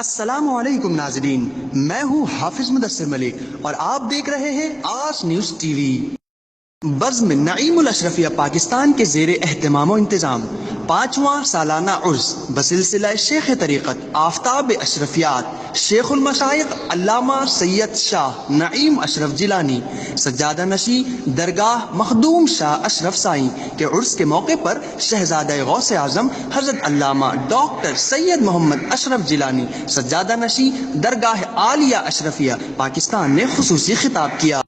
السلام علیکم ناظرین، میں ہوں حافظ مدثر ملک اور آپ دیکھ رہے ہیں آس نیوز ٹی وی۔ بزم نعیم الاشرفیہ پاکستان کے زیر اہتمام و انتظام 5واں سالانہ عرس بسلسلہ شیخ طریقت آفتاب اشرفیات شیخ المشائخ علامہ سید شاہ نعیم اشرف جیلانی سجادہ نشی درگاہ مخدوم شاہ اشرف سائیں کے عرس کے موقع پر شہزادہ غوث اعظم حضرت علامہ ڈاکٹر سید محمد اشرف جیلانی سجادہ نشی درگاہ عالیہ اشرفیہ پاکستان نے خصوصی خطاب کیا۔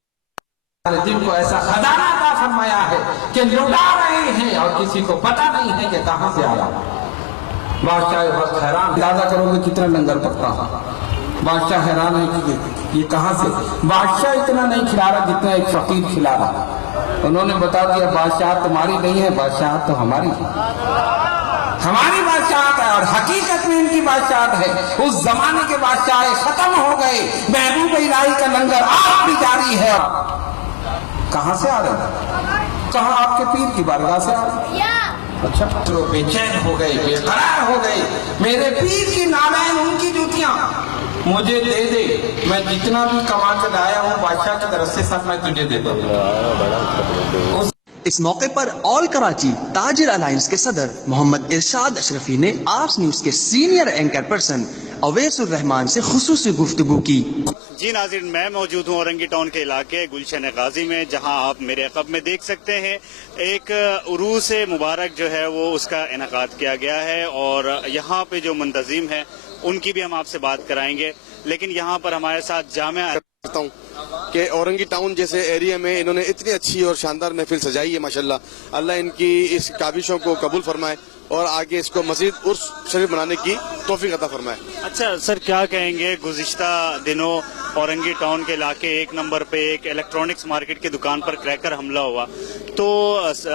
دل کو ایسا خزانہ عطا فرمایا ہے کہ لٹا رہے ہیں اور کسی کو پتہ نہیں ہے کہ کہاں سے آیا۔ بادشاہ وقت حیران، اندازہ کرو گے کتنا لنگر پکتا۔ بادشاہ حیران ہے کہ یہ کہاں سے، بادشاہ اتنا نہیں کھلا رہا جتنا ایک فقیر کھلا رہا۔ انہوں نے بتا دیا بادشاہ تمہاری نہیں ہے، بادشاہ تو ہماری ہے، ہماری بادشاہت ہے اور حقیقت میں ان کی بادشاہت ہے۔ اس زمانے کے بادشاہ ختم ہو گئے، محبوب الہی کا لنگر آج بھی جاری ہے۔ کہاں سے آ رہے ہیں؟ کہاں آپ کے پیر کی بارگاہ سے آ رہے ہیں؟ اچھا، تو بے چین ہو گئے، بے قرار ہو گئے۔ میرے پیر کی نالین، ان کی جوتیاں مجھے دے دے، میں جتنا بھی کما کے لایا ہوں بادشاہ کی طرف سے سب میں تجھے دے دوں۔ اس موقع پر آل کراچی تاجر الائنس کے صدر محمد ارشاد اشرفی نے آس نیوز کے سینئر اینکر پرسن اویس الرحمان سے خصوصی گفتگو کی۔ جی ناظرین، میں موجود ہوں اورنگی ٹاؤن کے علاقے گلشن غازی میں، جہاں آپ میرے عقب میں دیکھ سکتے ہیں ایک عروس مبارک جو ہے وہ اس کا انعقاد کیا گیا ہے، اور یہاں پہ جو منتظم ہیں ان کی بھی ہم آپ سے بات کرائیں گے، لیکن یہاں پر ہمارے ساتھ جامعہ کرتا ہوں کہ اورنگی ٹاؤن جیسے ایریا میں انہوں نے اتنی اچھی اور شاندار محفل سجائی ہے، ماشاءاللہ اللہ ان کی اس کاوشوں کو قبول فرمائے اور آگے اس کو مزید عرس شریف منانے کی توفیق عطا فرمائے۔ اچھا سر، کیا کہیں گے، گزشتہ دنوں اورنگی ٹاؤن کے علاقے 1 نمبر پہ ایک الیکٹرانکس مارکیٹ کی دکان پر کریکر حملہ ہوا، تو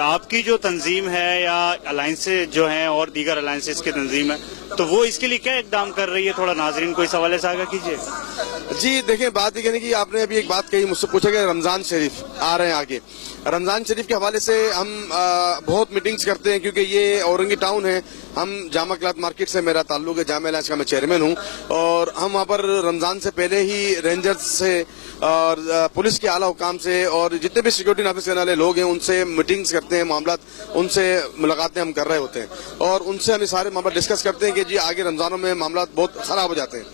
آپ کی جو تنظیم ہے یا الائنس جو ہیں اور دیگر الائنسز کی تنظیم ہے تو وہ اس کے لیے کیا اقدام کر رہی ہے؟ تھوڑا ناظرین کو اس حوالے سے آگاہ کیجیے۔ جی دیکھیں، بات یہ کہنے کی آپ نے ابھی ایک بات کہی، مجھ سے پوچھا کہ رمضان شریف آ رہے ہیں آگے، رمضان شریف کے حوالے سے ہم بہت میٹنگز کرتے ہیں کیونکہ یہ اورنگی ٹاؤن ہے، ہم جامع کلاتھ مارکیٹ سے میرا تعلق ہے، جامع الائنس کا میں چیئرمین ہوں، اور ہم وہاں پر رمضان سے پہلے ہی رینجرز سے اور پولیس کے اعلیٰ حکام سے اور جتنے بھی سیکورٹی نافذ کرنے والے لوگ ہیں ان سے میٹنگز کرتے ہیں، معاملات ان سے ملاقاتیں ہم کر رہے ہوتے ہیں اور ان سے ہم سارے معاملات ڈسکس کرتے ہیں کہ جی آگے رمضانوں میں معاملات بہت خراب ہو جاتے ہیں،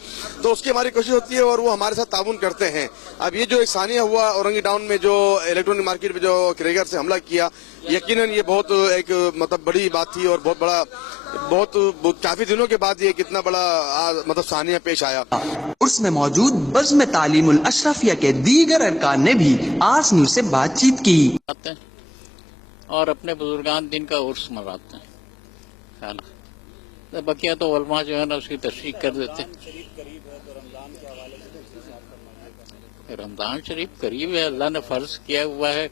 تو اس کی ہماری کوشش ہوتی ہے اور وہ ہمارے ساتھ تعاون کرتے ہیں۔ اب یہ جو ایک ثانیہ ہوا اورنگی ٹاؤن میں جو الیکٹرانک مارکیٹ میں جو کریگر سے حملہ کیا، یقیناً یہ بہت ایک بڑی بات تھی اور بہت کافی دنوں کے بعد یہ کتنا بڑا ثانیہ پیش آیا۔ عرس میں موجود بزم تعلیم الاشرفیہ کے دیگر ارکان نے بھی آس نیوز سے بات چیت کی اور اپنے بزرگان دن کا عرس مناتے ہیں، بقیہ تو علماء جو ہے نا اس کی تشریح کر دیتے ہیں۔ رمضان شریف قریب ہے، اللہ نے فرض کیا ہوا ہے،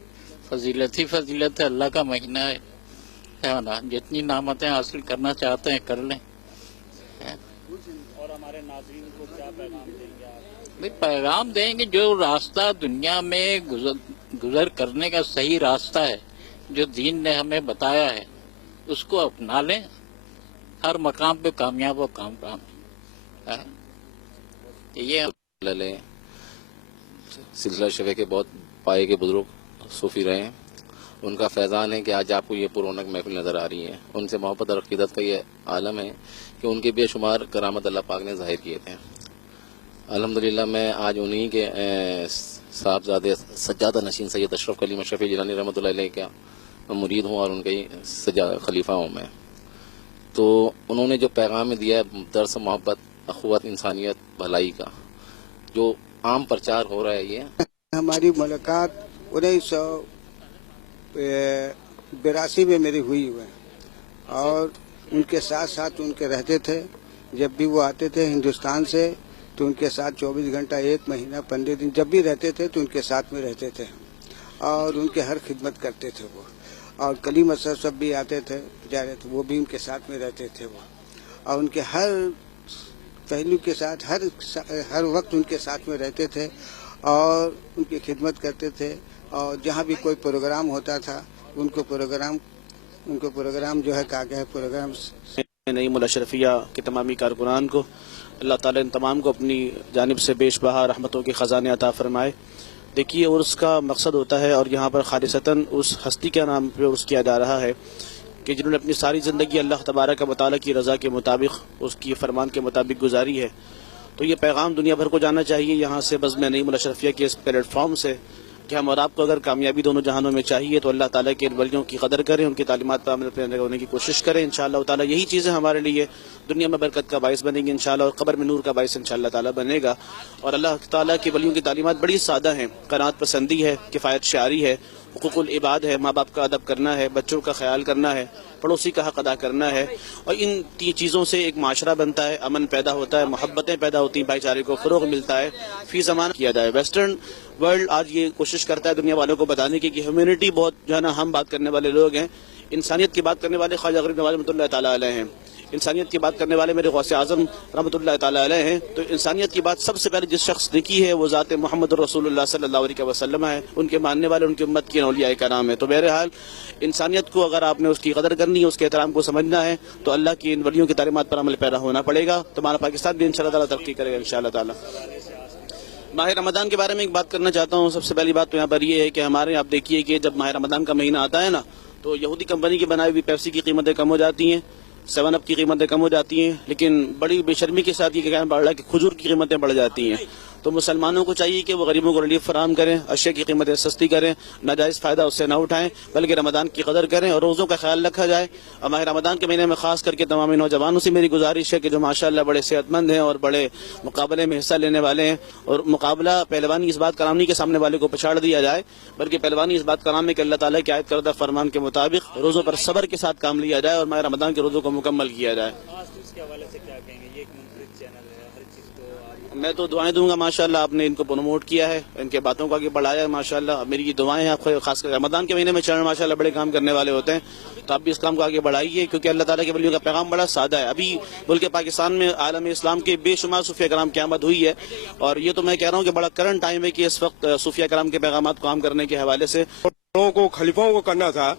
فضیلت ہی فضیلت ہے، اللہ کا مہینہ ہے نا، جتنی نعمتیں حاصل کرنا چاہتے ہیں کر لیں۔ اور ہمارے ناظرین کو کیا پیغام دیں گے آپ؟ بھائی پیغام دیں گے، جو راستہ دنیا میں گزر کرنے کا صحیح راستہ ہے جو دین نے ہمیں بتایا ہے اس کو اپنا لیں، ہر مقام پہ کامیاب و کام یہ سلسلہ شفیع کے بہت پائے کے بزرگ صوفی رہے ہیں، ان کا فیضان ہے کہ آج آپ کو یہ پرونق محفل نظر آ رہی ہے، ان سے محبت اور عقیدت کا یہ عالم ہے کہ ان کے بے شمار کرامت اللہ پاک نے ظاہر کیے تھے۔ الحمدللہ میں آج انہی کے صاحبزادے سجادہ نشین سید اشرف کلیم اشرفی جیلانی رحمۃ اللہ علیہ کا مرید ہوں اور ان کے خلیفہ ہوں میں، تو انہوں نے جو پیغام دیا ہے درس محبت، اخوت، انسانیت، بھلائی کا جو عام پرچار ہو رہا ہے، یہ ہماری ملاقات 1982 میں میری ہوئی ہے اور ان کے ساتھ ساتھ ان کے رہتے تھے، جب بھی وہ آتے تھے ہندوستان سے تو ان کے ساتھ 24 گھنٹہ، 1 مہینہ، 15 دن جب بھی رہتے تھے تو ان کے ساتھ میں رہتے تھے اور ان کے ہر خدمت کرتے تھے وہ، اور کلیم اشرف سب بھی آتے تھے جا رہے تھے، وہ بھی ان کے ساتھ میں رہتے تھے وہ، اور ان کے ہر پہلو کے ساتھ ہر وقت ان کے ساتھ میں رہتے تھے اور ان کی خدمت کرتے تھے، اور جہاں بھی کوئی پروگرام ہوتا تھا ان کو پروگرام جو ہے پروگرام نعیم الاشرفیہ کے تمامی کارکنان کو اللہ تعالیٰ ان تمام کو اپنی جانب سے بیش بہا رحمتوں کے خزانے عطا فرمائے. دیکھیے عرس کا مقصد ہوتا ہے اور یہاں پر خالصتاً اس ہستی کے نام پہ عرس کیا جا رہا ہے کہ جنہوں نے اپنی ساری زندگی اللہ تبارک و تعالیٰ کی رضا کے مطابق اس کی فرمان کے مطابق گزاری ہے. تو یہ پیغام دنیا بھر کو جانا چاہیے یہاں سے بزم نعیم الاشرفیہ کے اس پلیٹ فارم سے کہ ہم اور آپ کو اگر کامیابی دونوں جہانوں میں چاہیے تو اللہ تعالیٰ کے ولیوں کی قدر کریں, ان کی تعلیمات پر عمل ہونے کی کوشش کریں. انشاءاللہ تعالیٰ یہی چیزیں ہمارے لیے دنیا میں برکت کا باعث بنیں گی انشاءاللہ, اور قبر میں نور کا باعث انشاءاللہ تعالیٰ بنے گا. اور اللہ تعالیٰ کے ولیوں کی تعلیمات بڑی سادہ ہیں, قناعت پسندی ہے, کفایت شعاری ہے, حقوق العباد ہے, ماں باپ کا ادب کرنا ہے, بچوں کا خیال کرنا ہے, پڑوسی کا حق ادا کرنا ہے. اور ان چیزوں سے ایک معاشرہ بنتا ہے, امن پیدا ہوتا ہے, محبتیں پیدا ہوتی ہیں, بھائی چارے کو فروغ ملتا ہے. فی زمانہ کیا جائے. ویسٹرن ورلڈ آج یہ کوشش کرتا ہے دنیا والوں کو بتانے کی کہ ہیومینٹی بہت جو ہے نا ہم بات کرنے والے لوگ ہیں, انسانیت کی بات کرنے والے خواجہ غریب نواز رحمۃ اللہ تعالیٰ علیہ ہیں, انسانیت کی بات کرنے والے میرے غوث اعظم رحمۃ اللہ تعالیٰ علیہ ہیں. تو انسانیت کی بات سب سے پہلے جس شخص نے کی ہے وہ ذات محمد رسول اللہ صلی اللہ علیہ وسلم ہے, ان کے ماننے والے ان کی امت کی اولیاء کرام ہے. تو بہرحال انسانیت کو اگر آپ نے اس کی قدر کرنی ہے, اس کے احترام کو سمجھنا ہے تو اللہ کی ان ولیوں کی تعلیمات پر عمل پیرا ہونا پڑے گا. تو ہمارا پاکستان بھی انشاءاللہ تعالیٰ ترقی کرے گا انشاءاللہ تعالیٰ. ماہ رمضان کے بارے میں ایک بات کرنا چاہتا ہوں. سب سے پہلی بات تو یہاں پر یہ ہے کہ ہمارے آپ دیکھیے کہ جب ماہ رمضان کا مہینہ آتا ہے نا تو یہودی کمپنی کی بنائی ہوئی پیپسی کی قیمتیں کم ہو جاتی ہیں, 7 اپ کی قیمتیں کم ہو جاتی ہیں, لیکن بڑی بے شرمی کے ساتھ یہ کہنا پڑ رہا ہے کہ کھجور کی قیمتیں بڑھ جاتی ہیں. تو مسلمانوں کو چاہیے کہ وہ غریبوں کو ریلیف فراہم کریں, اشیاء کی قیمتیں سستی کریں, ناجائز فائدہ اس سے نہ اٹھائیں, بلکہ رمضان کی قدر کریں اور روزوں کا خیال رکھا جائے. اور ماہ رمضان کے مہینے میں خاص کر کے تمام نوجوانوں سے میری گزارش ہے کہ جو ماشاءاللہ بڑے صحت مند ہیں اور بڑے مقابلے میں حصہ لینے والے ہیں, اور مقابلہ پہلوانی اس بات کا نام نہیں کہ سامنے والے کو پچھاڑ دیا جائے, بلکہ پہلوانی اس بات کا نام ہے کہ اللہ تعالیٰ کی عائد کردہ فرمان کے مطابق روزوں پر صبر کے ساتھ کام لیا جائے اور ماہ رمضان کے روزوں کو مکمل کیا جائے. میں تو دعائیں دوں گا ماشاءاللہ, آپ نے ان کو پروموٹ کیا ہے, ان کے باتوں کو آگے بڑھایا ہے ماشاءاللہ. میری یہ دعائیں ہیں آپ کو, خاص کر رمضان کے مہینے میں چینل ماشاءاللہ بڑے کام کرنے والے ہوتے ہیں, تو آپ بھی اس کام کو آگے بڑھائیے کیونکہ اللہ تعالیٰ کے ولیوں کا پیغام بڑا سادہ ہے. ابھی ملک پاکستان میں عالم اسلام کے بے شمار صوفیہ کرام کی آمد ہوئی ہے, اور یہ تو میں کہہ رہا ہوں کہ بڑا کرنٹ ٹائم ہے کہ اس وقت صوفیہ کرام کے پیغامات کو عام کرنے کے حوالے سے لوگوں کو خلیفاؤں کو کرنا تھا.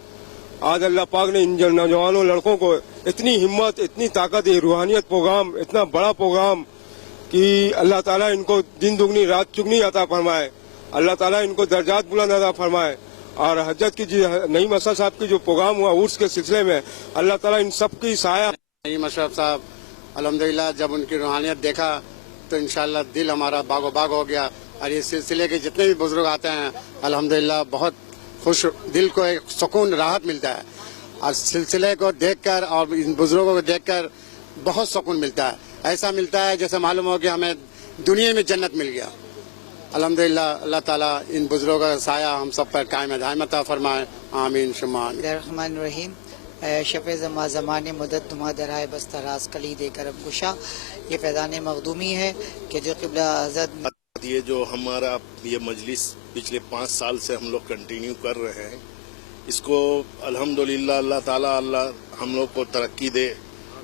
آج اللہ پاک نے ان نوجوانوں لڑکوں کو اتنی ہمت, اتنی طاقت, روحانیت پروگرام, اتنا بڑا پروگرام کہ اللہ تعالیٰ ان کو دن دگنی رات چگنی عطا فرمائے, اللہ تعالیٰ ان کو درجات بلند عطا فرمائے. اور حجت کی نعیم اشرف صاحب کی جو پروگرام ہوا عرس کے سلسلے میں, اللہ تعالیٰ ان سب کی سایہ. نعیم اشرف صاحب الحمدللہ جب ان کی روحانیت دیکھا تو انشاءاللہ دل ہمارا باغ و باغ ہو گیا, اور اس سلسلے کے جتنے بھی بزرگ آتے ہیں الحمدللہ بہت خوش, دل کو ایک سکون راحت ملتا ہے, اور سلسلے کو دیکھ کر اور ان بزرگوں کو دیکھ کر بہت سکون ملتا ہے. ایسا ملتا ہے جیسے معلوم ہو کہ ہمیں دنیا میں جنت مل گیا. الحمدللہ اللہ تعالیٰ ان بزرگوں کا سایہ ہم سب پر قائم دائم عطا فرمائے, آمین ثم آمین. الرحمن الرحیم. شفع زما زمان مدد دما درائے بستہ راز کلی دے کرم گشا. یہ فیضان مخدومی ہے کہ جو قبلہ حضرت, یہ جو ہمارا یہ مجلس پچھلے 5 سال سے ہم لوگ کنٹینیو کر رہے ہیں, اس کو الحمدللہ اللہ تعالیٰ اللہ ہم لوگ کو ترقی دے.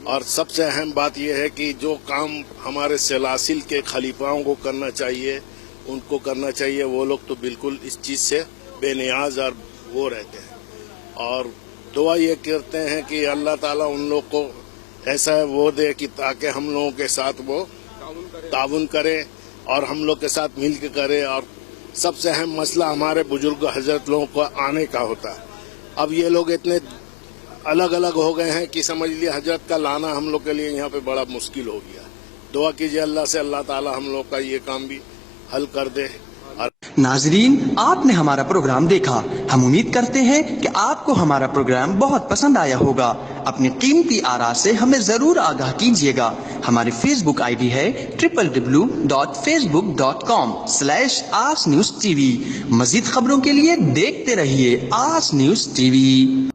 اور سب سے اہم بات یہ ہے کہ جو کام ہمارے سلاسل کے خلیفاؤں کو کرنا چاہیے ان کو کرنا چاہیے, وہ لوگ تو بالکل اس چیز سے بے نیاز اور وہ رہتے ہیں. اور دعا یہ کرتے ہیں کہ اللہ تعالیٰ ان لوگ کو ایسا وہ دے کہ تاکہ ہم لوگوں کے ساتھ وہ تعاون کرے اور ہم لوگ کے ساتھ مل کے کرے. اور سب سے اہم مسئلہ ہمارے بزرگ حضرت لوگوں کو آنے کا ہوتا ہے. اب یہ لوگ اتنے الگ الگ ہو گئے ہیں کہ سمجھ لیے حضرت کا لانا ہم لوگ کے لیے یہاں پہ بڑا مشکل ہو گیا. دعا کیجیے اللہ سے, اللہ تعالیٰ ہم لوگ کا یہ کام بھی حل کر دے. ناظرین, آپ نے ہمارا پروگرام دیکھا. ہم امید کرتے ہیں کہ آپ کو ہمارا پروگرام بہت پسند آیا ہوگا. اپنی قیمتی آراء سے ہمیں ضرور آگاہ کیجیے گا. ہماری فیس بک آئی ڈی ہے www.facebook.com/AsNewsTV. مزید خبروں کے لیے دیکھتے رہیے آس نیوز ٹی وی.